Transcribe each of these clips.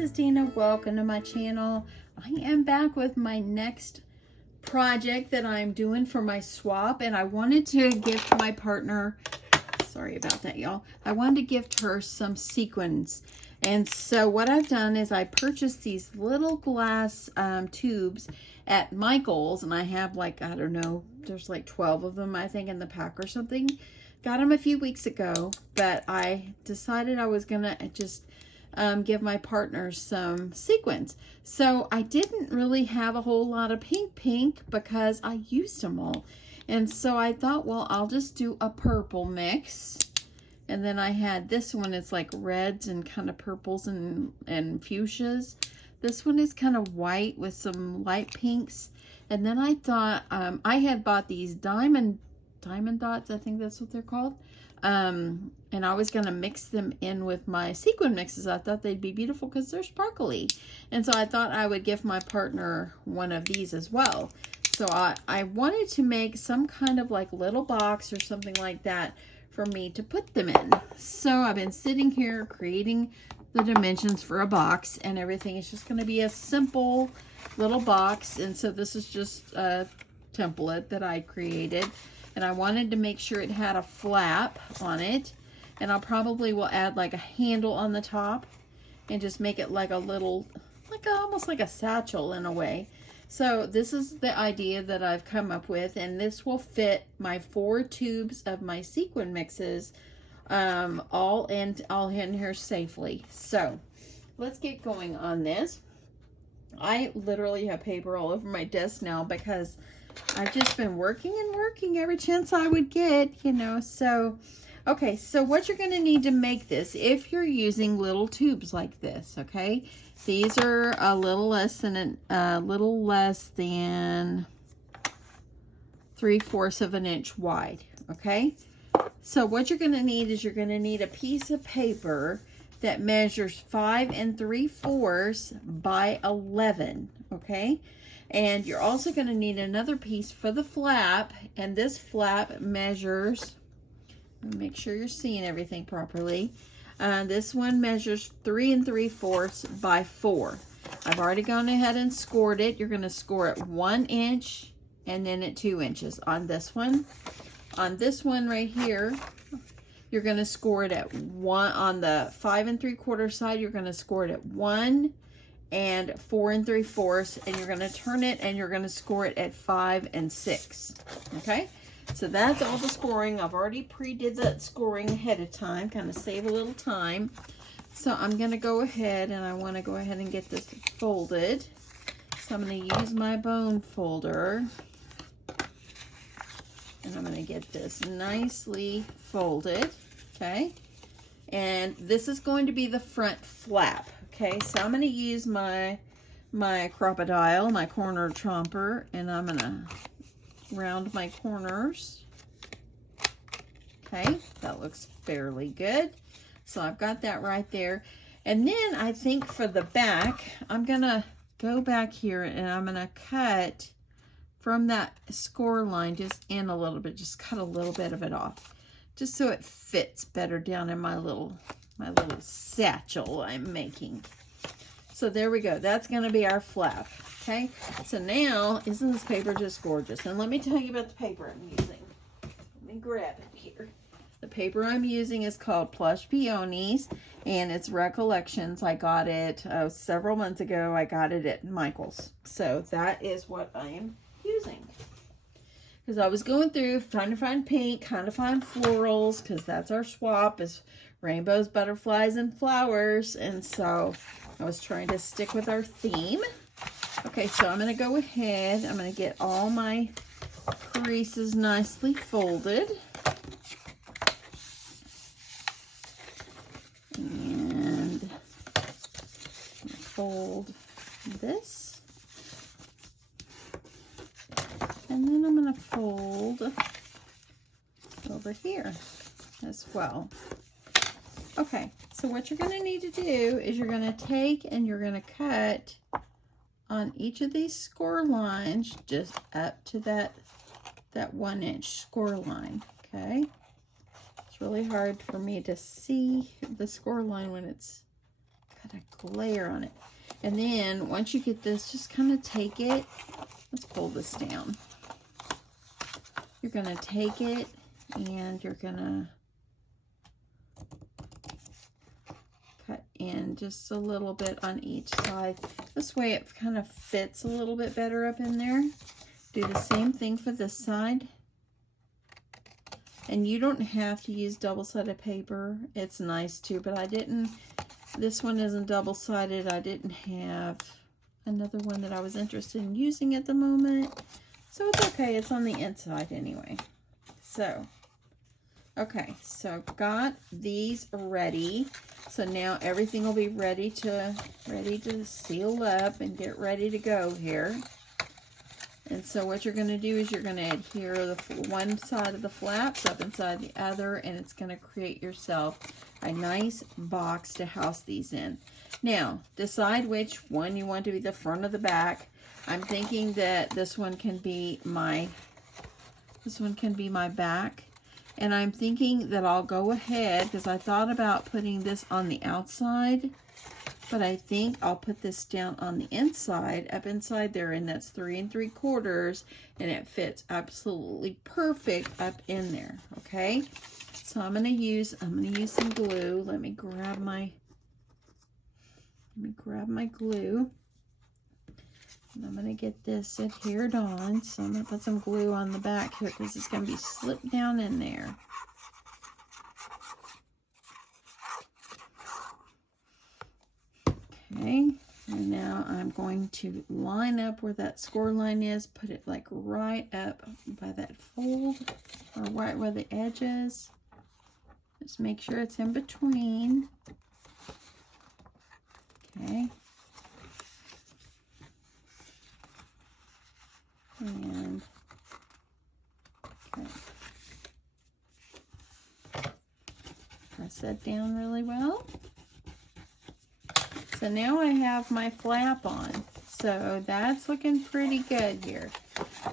is Dina. Welcome to my channel. I am back with my next project that I'm doing for my swap, and I wanted to gift my partner, sorry about that y'all, I wanted to gift her some sequins. And so what I've done is I purchased these little glass tubes at Michael's, and I have like, I don't know, there's like 12 of them I think in the pack or something. Got them a few weeks ago, but I decided I was gonna just give my partner some sequins. So I didn't really have a whole lot of pink because I used them all. And so I thought, well, I'll just do a purple mix. And then I had this one, it's like reds and kind of purples and fuchsias. This one is kind of white with some light pinks. And then I thought, I had bought these diamond dots, I think that's what they're called. And I was going to mix them in with my sequin mixes. I thought they'd be beautiful because they're sparkly. And so I thought I would give my partner one of these as well. So I wanted to make some kind of like little box or something like that for me to put them in. So I've been sitting here creating the dimensions for a box and everything. It's just going to be a simple little box. And so this is just a template that I created. And I wanted to make sure it had a flap on it. And I'll probably will add like a handle on the top and just make it like a little, almost like a satchel in a way. So this is the idea that I've come up with, and this will fit my 4 tubes of my sequin mixes all in here safely. So let's get going on this. I literally have paper all over my desk now because I've just been working and working every chance I would get, you know. So okay, so what you're going to need to make this, if you're using little tubes like this, okay, these are a little less than 3/4 of an inch wide, okay. So what you're going to need is you're going to need a piece of paper that measures 5 3/4 by 11, okay. And you're also going to need another piece for the flap, and this flap measures, make sure you're seeing everything properly. This one measures 3 3/4 by 4. I've already gone ahead and scored it. You're going to score it 1 inch and then at 2 inches on this one. On this one right here, you're going to score it at 1 on the 5 3/4 side. You're going to score it at 1 and 4 3/4, and you're going to turn it and you're going to score it at 5 6. Okay. So that's all the scoring. I've already pre-did that scoring ahead of time, kind of save a little time. So I'm going to go ahead and I want to go ahead and get this folded. So I'm going to use my bone folder. And I'm going to get this nicely folded. Okay. And this is going to be the front flap. Okay. So I'm going to use my crocodile, my corner chomper, and I'm going to round my corners. Okay, that looks fairly good. So I've got that right there. And then I think for the back, I'm gonna go back here and I'm gonna cut from that score line just in a little bit, just cut a little bit of it off, just so it fits better down in my little satchel I'm making. So there we go. That's going to be our flap. Okay. So now, isn't this paper just gorgeous? And let me tell you about the paper I'm using. Let me grab it here. The paper I'm using is called Plush Peonies, and it's Recollections. I got it several months ago. I got it at Michael's. So that is what I am using. Because I was going through trying to find pink, trying to find florals, because that's our swap, is rainbows, butterflies, and flowers. And so I was trying to stick with our theme. Okay, so I'm going to go ahead. I'm going to get all my creases nicely folded. And fold this. And then I'm going to fold over here as well. Okay, so what you're going to need to do is you're going to take and you're going to cut on each of these score lines just up to that 1 inch score line. Okay, it's really hard for me to see the score line when it's got a glare on it. And then once you get this, just kind of take it. Let's pull this down. You're going to take it and you're going to cut in just a little bit on each side. This way it kind of fits a little bit better up in there. Do the same thing for this side. And you don't have to use double-sided paper. It's nice too, but I didn't. This one isn't double-sided. I didn't have another one that I was interested in using at the moment. So it's okay. It's on the inside anyway. So, okay. So I've got these ready. So now everything will be ready to seal up and get ready to go here. And so what you're going to do is you're going to adhere the one side of the flaps up inside the other, and it's going to create yourself a nice box to house these in. Now, decide which one you want to be the front or the back. I'm thinking that this one can be my back. And I'm thinking that I'll go ahead, because I thought about putting this on the outside, but I think I'll put this down on the inside, up inside there, and that's 3 3/4, and it fits absolutely perfect up in there. Okay, so I'm gonna use some glue. Let me grab my glue, and I'm gonna get this adhered on. So I'm gonna put some glue on the back here because it's gonna be slipped down in there. Okay, and now I'm going to line up where that score line is, put it like right up by that fold, or right where the edge is. Just make sure it's in between. Okay. And, okay. Press that down really well. So now I have my flap on. So that's looking pretty good here.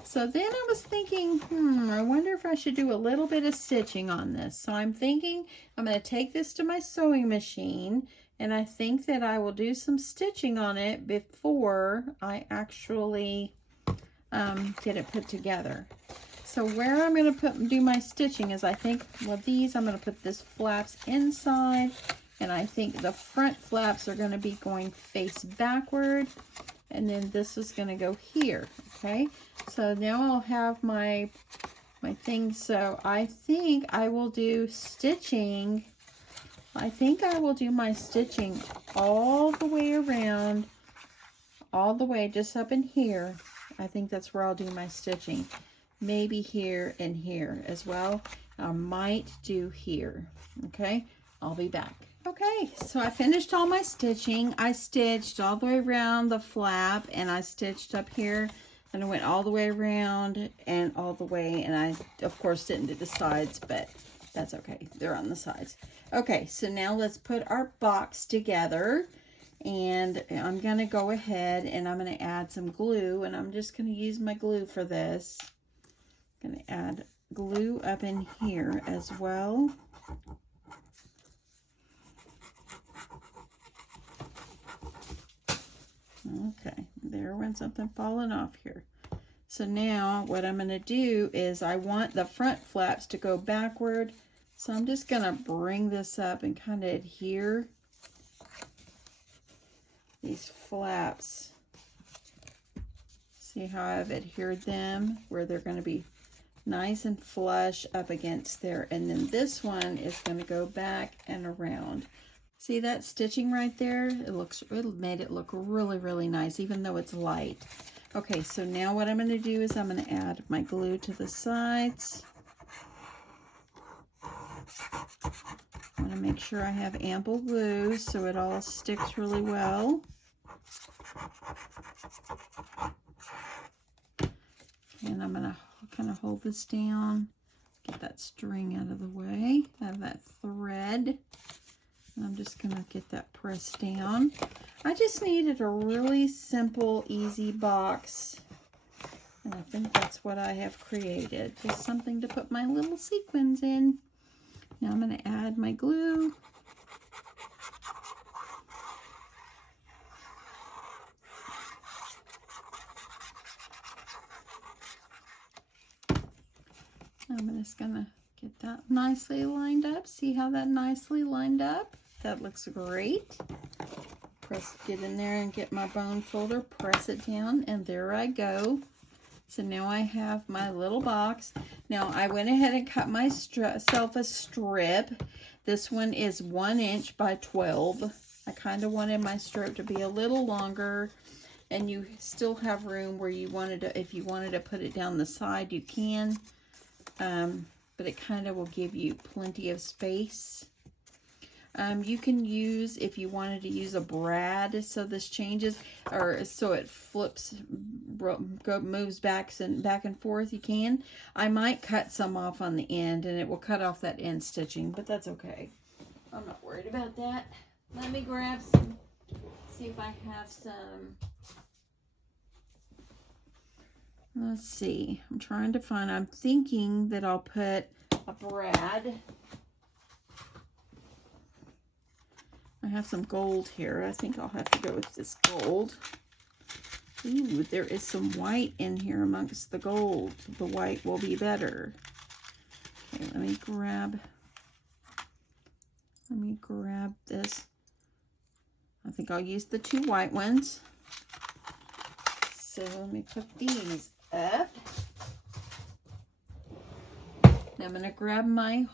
So then I was thinking, I wonder if I should do a little bit of stitching on this. So I'm thinking I'm going to take this to my sewing machine, and I think that I will do some stitching on it before I actually get it put together. So where I'm going to do my stitching is, I think, well, these, I'm going to put this flaps inside. And I think the front flaps are going to be going face backward. And then this is going to go here. Okay. So now I'll have my thing. So I think I will do stitching. I think I will do my stitching all the way around. All the way just up in here. I think that's where I'll do my stitching. Maybe here and here as well. I might do here. Okay. I'll be back. Okay, so I finished all my stitching. I stitched all the way around the flap, and I stitched up here, and I went all the way around and all the way, and I, of course, didn't do the sides, but that's okay. They're on the sides. Okay, so now let's put our box together, and I'm going to go ahead and I'm going to add some glue, and I'm just going to use my glue for this. I'm going to add glue up in here as well. Okay, there went something falling off here. So now what I'm going to do is, I want the front flaps to go backward. So I'm just going to bring this up and kind of adhere these flaps. See how I've adhered them where they're going to be nice and flush up against there. And then this one is going to go back and around. See that stitching right there? It made it look really, really nice, even though it's light. Okay, so now what I'm going to do is I'm going to add my glue to the sides. I want to make sure I have ample glue so it all sticks really well. And I'm going to kind of hold this down, get that string out of the way, out of that thread. I'm just going to get that pressed down. I just needed a really simple, easy box. And I think that's what I have created. Just something to put my little sequins in. Now I'm going to add my glue. I'm just gonna get that nicely lined up. See how that nicely lined up? That looks great. Get in there and get my bone folder, press it down, and there I go. So now I have my little box. Now I went ahead and cut myself a strip. This one is 1 inch by 12. I kind of wanted my strip to be a little longer, and you still have room where you wanted to, if you wanted to put it down the side, you can. But it kind of will give you plenty of space. You can use, if you wanted to use a brad, so this changes, or so it flips, moves back and forth, you can. I might cut some off on the end, and it will cut off that end stitching, but that's okay. I'm not worried about that. Let me grab some, see if I have some. Let's see, I'm trying to find, I'm thinking that I'll put a brad. I have some gold here. I think I'll have to go with this gold. Ooh, there is some white in here amongst the gold. The white will be better. Okay, let me grab this. I think I'll use the 2 white ones. So let me put these up. Now I'm going to grab my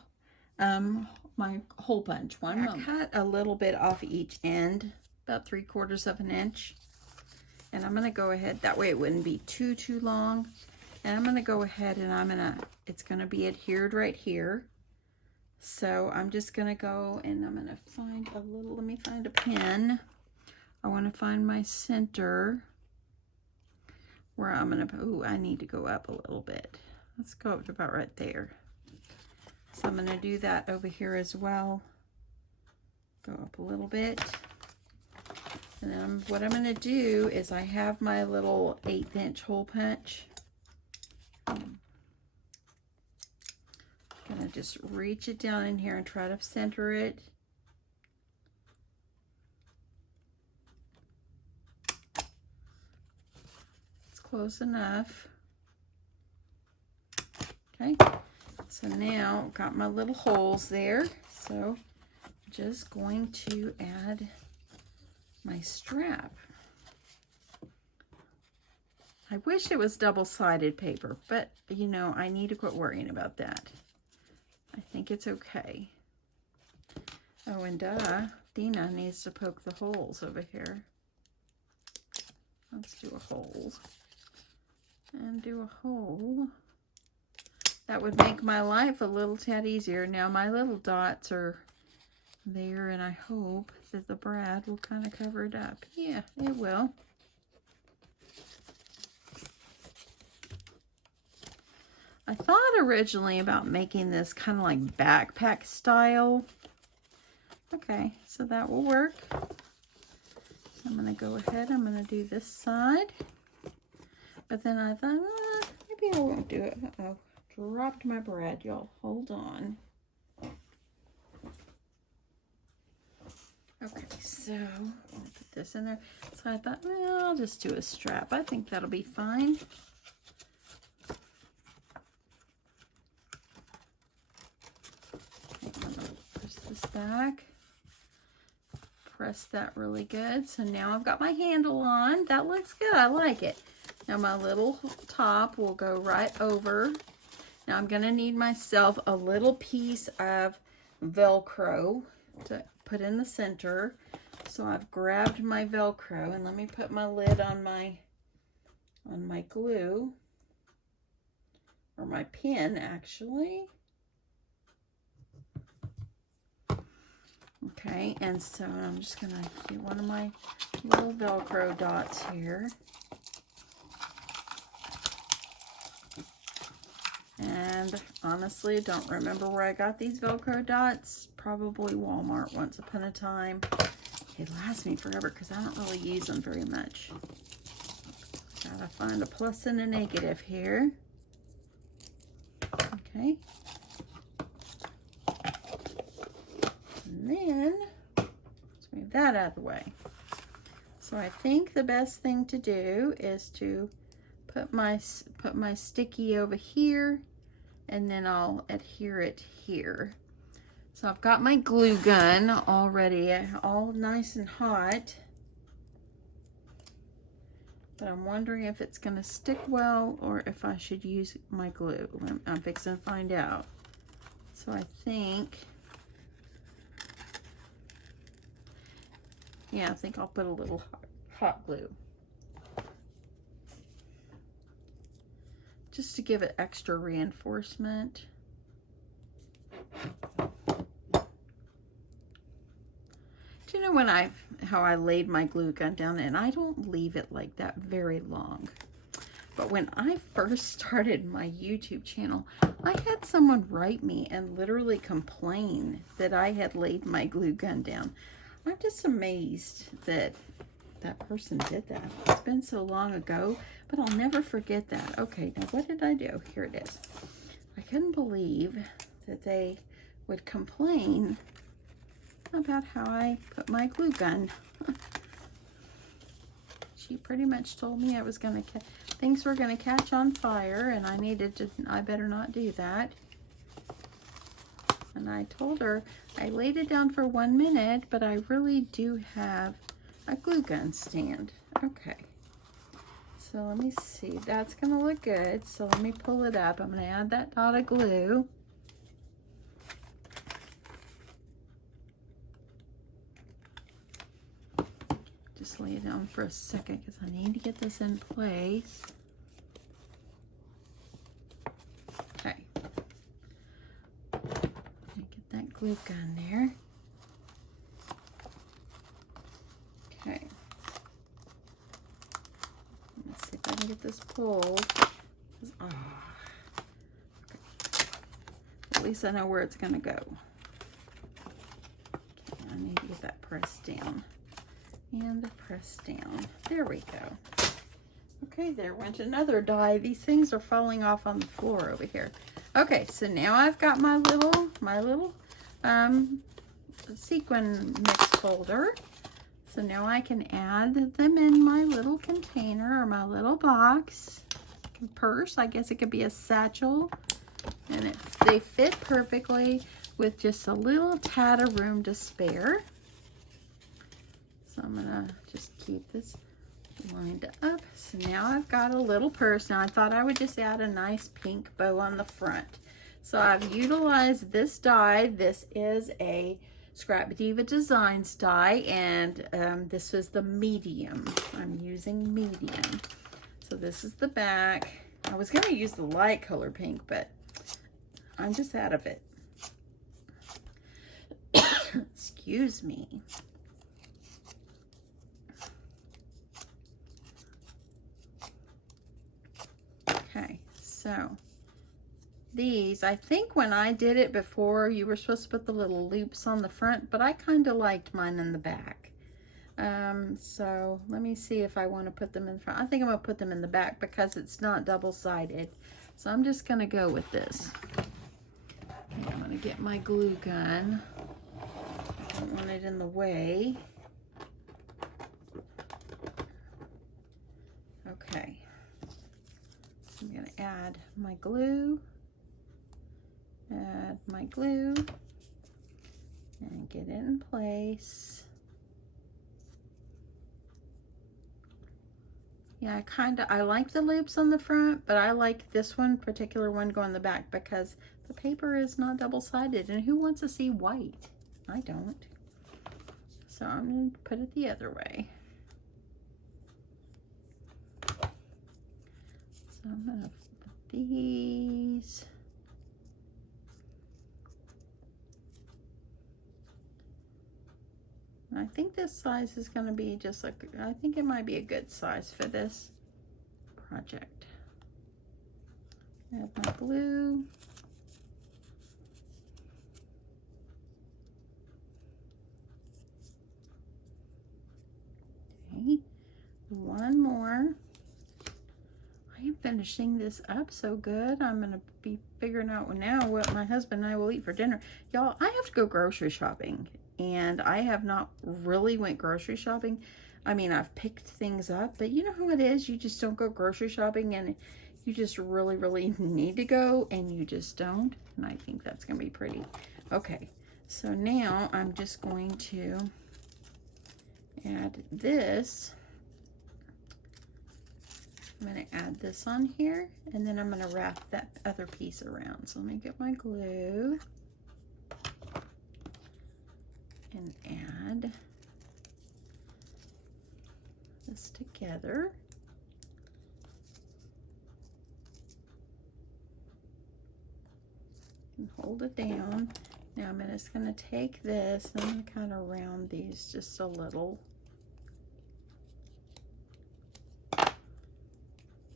my hole punch. I cut a little bit off each end, about 3/4 of an inch, and I'm going to go ahead, that way it wouldn't be too long, and I'm going to go ahead and it's going to be adhered right here. So I'm just going to go and I'm going to find a little, let me find a pen. I want to find my center where I'm going to, ooh, I need to go up a little bit. Let's go up to about right there. So I'm going to do that over here as well. Go up a little bit. And then what I'm going to do is I have my little 1/8 inch hole punch. I'm going to just reach it down in here and try to center it. It's close enough. Okay. So now I've got my little holes there. So I'm just going to add my strap. I wish it was double-sided paper, but you know, I need to quit worrying about that. I think it's okay. Oh, and Dina needs to poke the holes over here. Let's do a hole. And do a hole. That would make my life a little tad easier. Now my little dots are there, and I hope that the brad will kind of cover it up. Yeah, it will. I thought originally about making this kind of like backpack style. Okay, so that will work. I'm going to go ahead, I'm going to do this side. But then I thought, maybe I won't do it. Uh-oh. Dropped my brad, y'all. Hold on. Okay, so I'll put this in there. So I thought, well, I'll just do a strap. I think that'll be fine. Okay, I'm gonna push this back. Press that really good. So now I've got my handle on. That looks good. I like it. Now my little top will go right over. Now I'm going to need myself a little piece of Velcro to put in the center. So I've grabbed my Velcro, and let me put my lid on my glue, or my pin actually. Okay, and so I'm just going to do one of my little Velcro dots here. And honestly, don't remember where I got these Velcro dots. Probably Walmart once upon a time. It lasts me forever because I don't really use them very much. Gotta find a plus and a negative here. Okay. And then, let's move that out of the way. So I think the best thing to do is to put my sticky over here and then I'll adhere it here. So I've got my glue gun already, all nice and hot. But I'm wondering if it's going to stick well or if I should use my glue. I'm fixing to find out. So I think, yeah, I think I'll put a little hot glue. Just to give it extra reinforcement. Do you know how I laid my glue gun down, and I don't leave it like that very long. But when I first started my YouTube channel, I had someone write me and literally complain that I had laid my glue gun down. I'm just amazed that that person did that. It's been so long ago, but I'll never forget that. Okay, now what did I do? Here it is. I couldn't believe that they would complain about how I put my glue gun. She pretty much told me I was gonna things were gonna catch on fire, and I better not do that. And I told her I laid it down for 1 minute, but I really do have a glue gun stand. Okay, so let me see. That's gonna look good. So let me pull it up. I'm gonna add that dot of glue. Just lay it down for a second because I need to get this in place. Okay. Get that glue gun there. Okay. Let's see if I can get this pulled. Oh. Okay. At least I know where it's going to go. Okay, I need to get that pressed down. And press down. There we go. Okay, there went another die. These things are falling off on the floor over here. Okay, so now I've got my little sequin mix folder. So now I can add them in my little container or my little box. Purse, I guess it could be a satchel. And they fit perfectly with just a little tad of room to spare. So I'm gonna just keep this lined up. So now I've got a little purse. Now I thought I would just add a nice pink bow on the front. So I've utilized this die. This is a Scrap Diva Designs die, and this is the medium. I'm using medium. So this is the back. I was gonna use the light color pink, but I'm just out of it. Excuse me. Okay, so these, I think when I did it before, you were supposed to put the little loops on the front, but I kind of liked mine in the back. So let me see if I want to put them in front. I think I'm going to put them in the back because it's not double-sided. So I'm just going to go with this. Okay, I'm going to get my glue gun. I don't want it in the way. Okay. I'm going to add my glue, and get it in place. Yeah, I like the loops on the front, but I like this particular one going in the back because the paper is not double-sided, and who wants to see white? I don't. So I'm going to put it the other way. So I'm going to put these. And I think this size is going to be just like, I think it might be a good size for this project. Add my glue. Okay, one more. I am finishing this up so good. I'm going to be figuring out now what my husband and I will eat for dinner. Y'all, I have to go grocery shopping, and I have not really went grocery shopping. I mean, I've picked things up, but you know how it is. You just don't go grocery shopping, and you just really, really need to go and you just don't. And I think that's going to be pretty. Okay, so now I'm just going to add this. I'm going to add this on here, and then I'm going to wrap that other piece around. So let me get my glue and add this together. And hold it down. Now I'm just going to take this and I'm going to kind of round these just a little.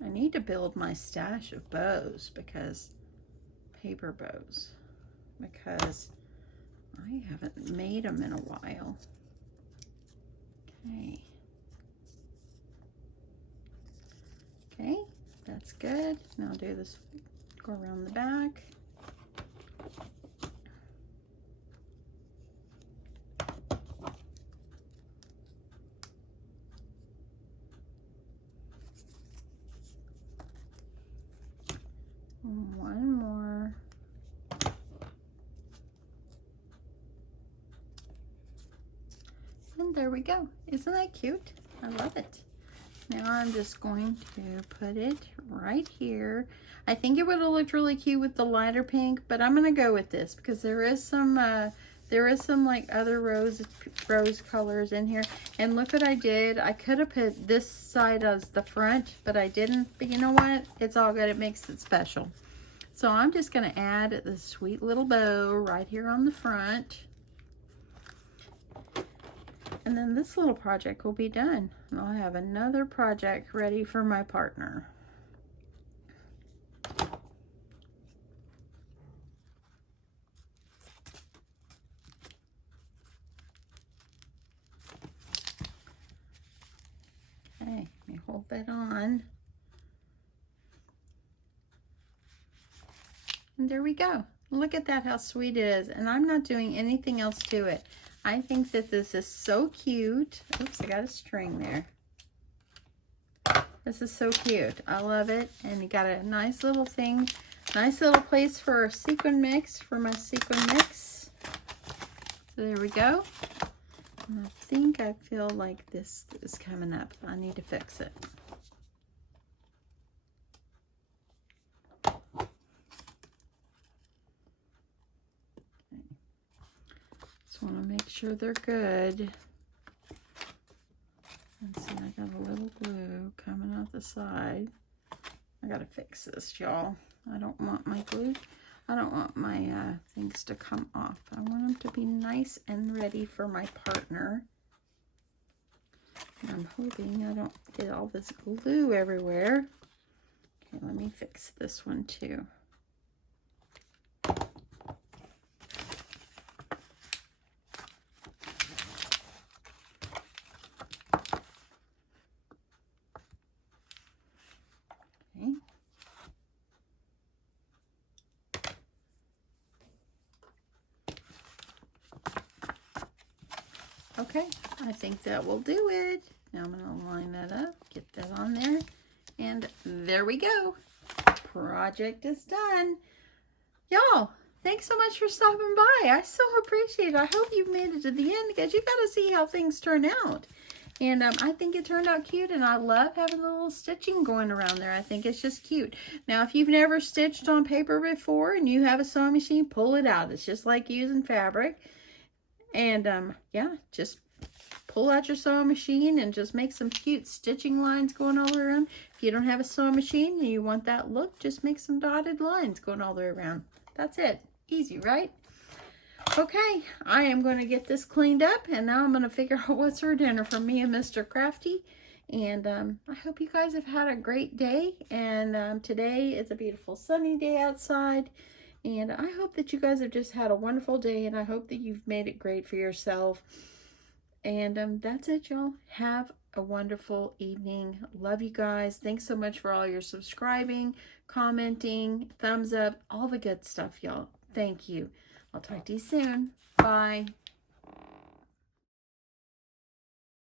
I need to build my stash of bows, because paper bows, because I haven't made them in a while. Okay. Okay, that's good. Now I'll do this, go around the back. One more. And there we go. Isn't that cute? I love it. Now I'm just going to put it right here. I think it would have looked really cute with the lighter pink, but I'm gonna go with this because there is some like other rose colors in here. And look what I did. I could have put this side as the front, but I didn't. But you know what? It's all good. It makes it special. So I'm just gonna add this sweet little bow right here on the front. And then this little project will be done. And I'll have another project ready for my partner. Okay, let me hold that on. And there we go. Look at that, how sweet it is. And I'm not doing anything else to it. I think that this is so cute. Oops, I got a string there. This is so cute. I love it. And you got a nice little thing. Nice little place for a sequin mix, for my sequin mix. So there we go. And I think I feel like this is coming up. I need to fix it. Just want to make sure they're good. Let's see, I got a little glue coming out the side. I gotta fix this, y'all. I don't want my glue, I don't want my things to come off. I want them to be nice and ready for my partner. And I'm hoping I don't get all this glue everywhere. Okay, let me fix this one too. Okay, I think that will do it. Now I'm going to line that up, get that on there, and there we go. Project is done. Y'all, thanks so much for stopping by. I so appreciate it. I hope you've made it to the end, because you got to see how things turn out. And I think it turned out cute, and I love having the little stitching going around there. I think it's just cute. Now, if you've never stitched on paper before and you have a sewing machine, pull it out. It's just like using fabric. And yeah, just pull out your sewing machine and just make some cute stitching lines going all the way around. If you don't have a sewing machine and you want that look, just make some dotted lines going all the way around. That's it. Easy, right? Okay, I am going to get this cleaned up, and now I'm going to figure out what's for dinner for me and Mr. Crafty. And I hope you guys have had a great day. And today is a beautiful sunny day outside. And I hope that you guys have just had a wonderful day, and I hope that you've made it great for yourself. And that's it, y'all. Have a wonderful evening. Love you guys. Thanks so much for all your subscribing, commenting, thumbs up, all the good stuff, y'all. Thank you. I'll talk to you soon. Bye.